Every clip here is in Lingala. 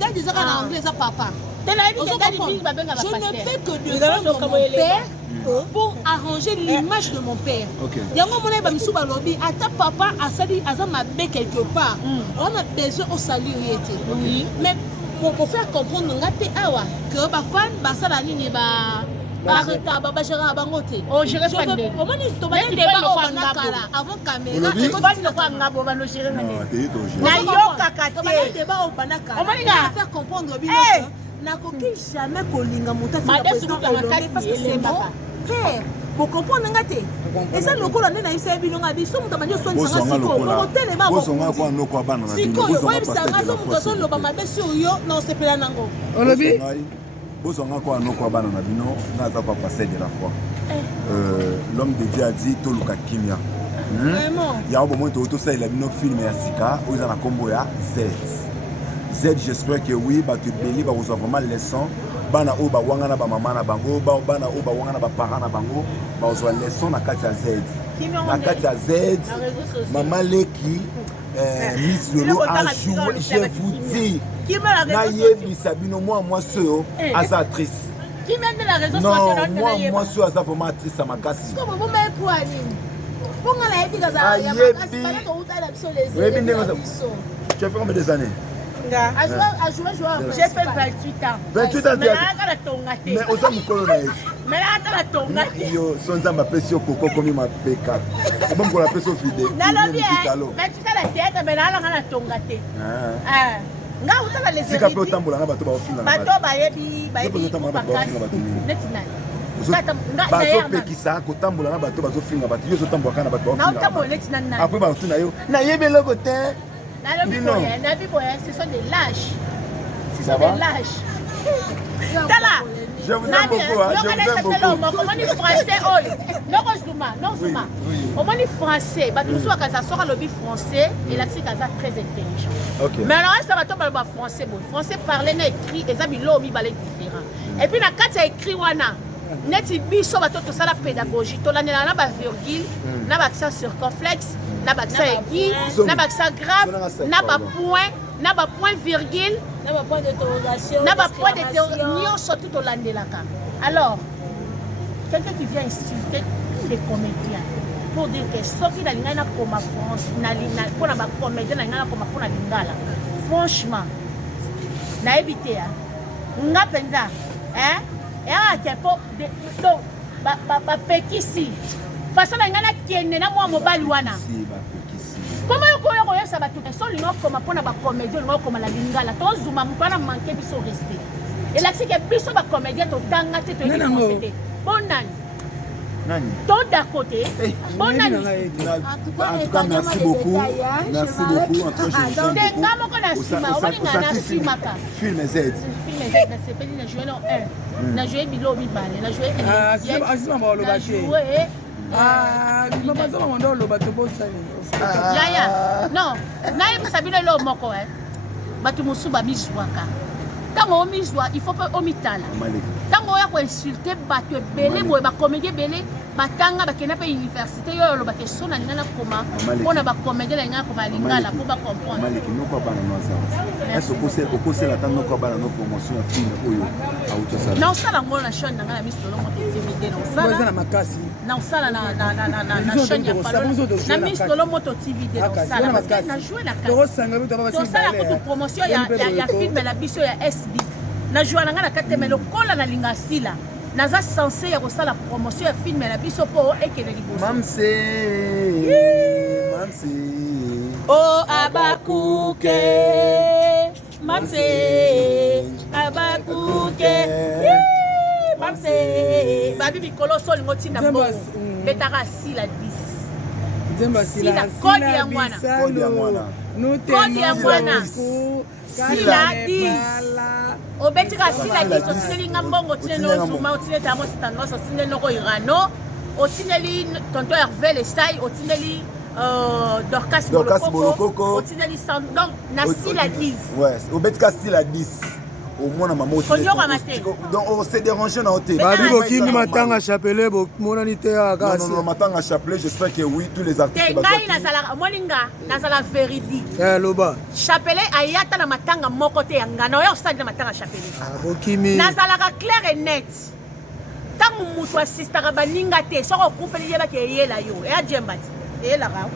Daddy ça en anglais ça papa. Je ne fais que défendre mon père pour arranger l'image de mon père. Yango mona ba misu ba lobi ata papa asali azama be quelque part. On a besoin au salut yete. Mais pour faire comprendre ngate awa que ba fan ba sala nini ba arrêta ba gérera bangote. Oh gérer fan de. Comment ni to ba débat au banakala avant caméra et ko ba ngabo ba no gérer ngani. Na yo kakate. Ba débat au banakala. On va faire comprendre bino. Nakoki jamais kolinga mutati na président parce que c'est bon. Pour comprendre ngate. Et ça le colonel na isa bilonga biso mutamanje so nsanga siko. Ko tele ba. Bosonga kwa noko abana na bino. Siko yo sanga so mutoso loba mabe sur yo na sepela nango. Olobi. Bosonga kwa noko abana na bino na za pas passer de la foi. L'homme de Dieu a dit toluka kimia. Vraiment. Il y a un moment où tout ça il a bino film ya sika où ils en a combo ya Z. Z, j'espère que oui, bah tu bélis, bah vous avez vraiment leçon. Bana oba wangana ba mama na bango, bana oba wangana ba parents na bango, bah vous avez leçon na kati ya Z. Na kati ya Z, maman Leki, Miss Lolo a joué, je vous dis. Na yebi Sabino moi seo asatrice. Qui mène la réseau sociale? Non, moi seo asa vraiment actrice à ma casse. Comment vous m'avez pour aller? Pour la yebi gaza ya ma casse, pas la tour la biso les. Tu as fait combien d'années? J'ai fait 28 ans. 28 ans. Mais aux hommes colonels. Mais là, la tonga. Yo, son zamba pesio coco comme ma péca. C'est bon pour la peso fidèle. Non, non, bien. 28 ans la tête, mais là, la tonga. Ah. Nga utala les. Si capé tambola na bato ba ofina. Bato ba yebi netina. Bazo pekisa ko tambola na bato bazo finga bato yo zo tambola kana bato ba ofina. Na tambola netina na. Après ba tuna yo. Na yebe loko te. Ce sont des lâches. Ce sont des lâches. Je vous aime beaucoup. Je vous aime beaucoup. Comment on dit français? Non, Zuma. Comment on dit français? Tout ça, quand ça sort à l'objet français, et là, c'est très intelligent. Mais alors, ça va tomber le français. Français parler, écrit, et ça, il est différent. Et puis, quand tu as écrit, neti biso bato to sala pédagogie to lanela na ba virgule na ba accent circonflexe na ba accent aigu na ba accent grave na ba point virgule na ba point d'interrogation nyonso tout olandelaka. Alors quelqu'un qui vient insulter les comédiens pour dire que soki na lingana na koma France na lina pour na ba comédien na lingana koma pour na lingala franchement na éviter nga penza et à quel point pekisi façon na ngana kiende na moi mobali wana comment yo ça va tout ça lino comme pona ba comédien lino comme la lingala to zuma mpana manquer biso rester et là c'est que biso ba comédien to tanga te to concéder bonani nani to d'à côté bonani en tout cas merci beaucoup en tout cas je vous aime beaucoup na simaka film Z na sepeli na jouer non 1 na jouer bilo mibale na jouer non na yebisa bino elo moko bato mosusu bamizwaka ntango omizwa il faut pas omitala ntango oya koinsulte bato ebele boye bacomédie ebele batanga bakenda mpe université yo olobaka so na lingana koma mpona bacomédie na lingana koma lingala mpo bacomprendre okosela ta noko abana no promotion ya film oyo autosala naosala ngo na chaîne nanga na Miss Lolo Moto TV naosala na makasi naosala na chaîne ya Palolo na Miss Lolo Moto TV naosala parce que na jouer na kasi tosala kutu promotion ya film na biso ya SB na jouer nanga na kateme lokola na linga sila naza censé ya kosala promotion ya film na biso po ekene liboso mamse oh abakuke mamse abakuke mamse babi mikolo so lingo tinda mbo betaka sila 10 sila kodi ya mwana sila 10 obetika sila 10 otineli nga mbongo otineli ozuma otineli tamo sitanos otineli noko irano otineli tonton Hervé Lesai otineli Dorcas Bolokoko otineli donc na sila 10 ouais obetika sila 10 omona mama donc on s'est dérangé na hôtel babi bokimi matanga chapelet bomonani te aka non matanga chapelet j'espère que oui tous les artistes ngai nazala moninga nazala véridique loba chapelet ayata na matanga moko te yanga na oyo stade na matanga chapelet bokimi nazalaka clair et net tangu mutu asistaka baninga te soko okufeli yebaki eyela yo eyajembati eyelaka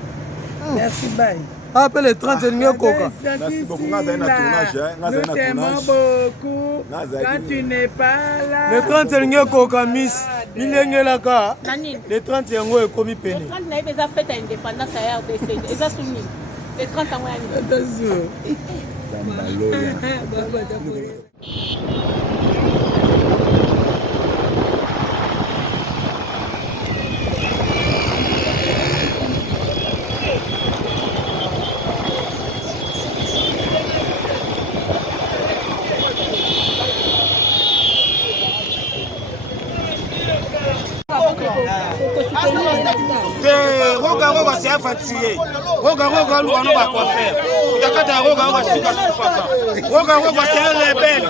merci bye. Appelle les 30 ennemis coca. Merci beaucoup. Nous t'aimons beaucoup. Quand tu n'es pas là. Les 30 ennemis coca miss. Milengela les 30 yango est commis peine. Les 30 naïve eza fête à indépendance à RDC. Eza soumis. Les 30 ans Roga c'est fatigué. Roga nous on va quoi faire. Utakata roga sika sufaka. Roga c'est un rebelle.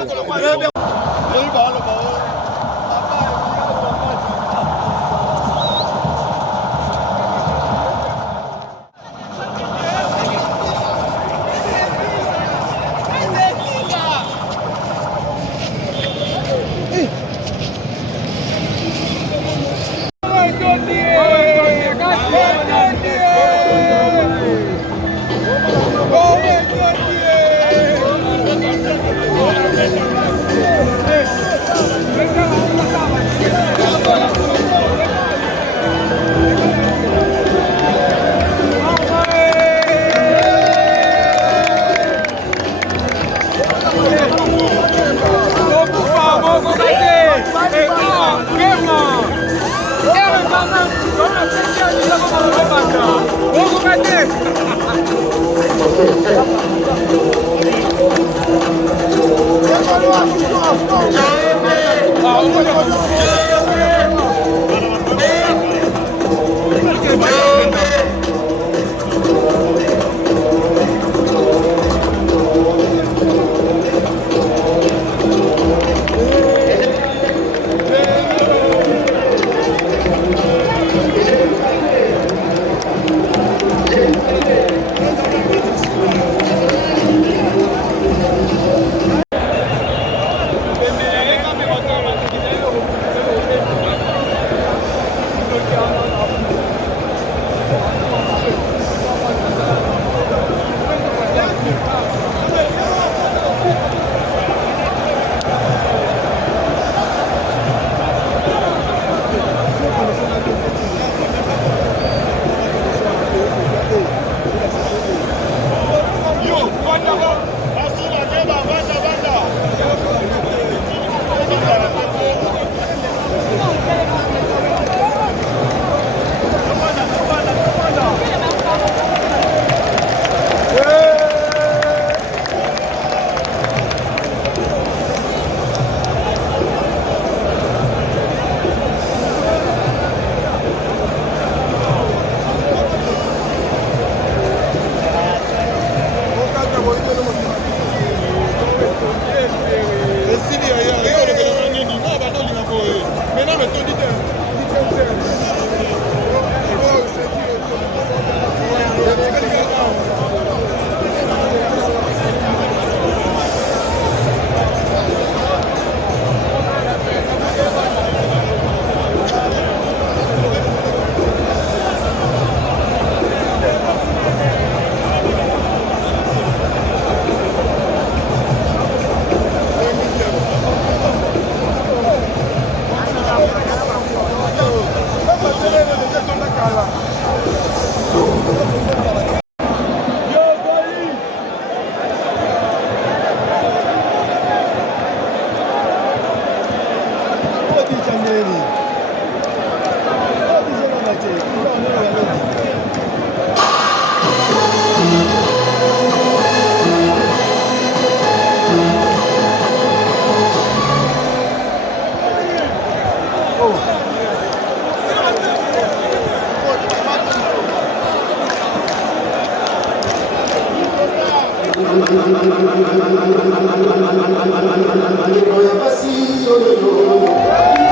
Oya basi, yo yo yo.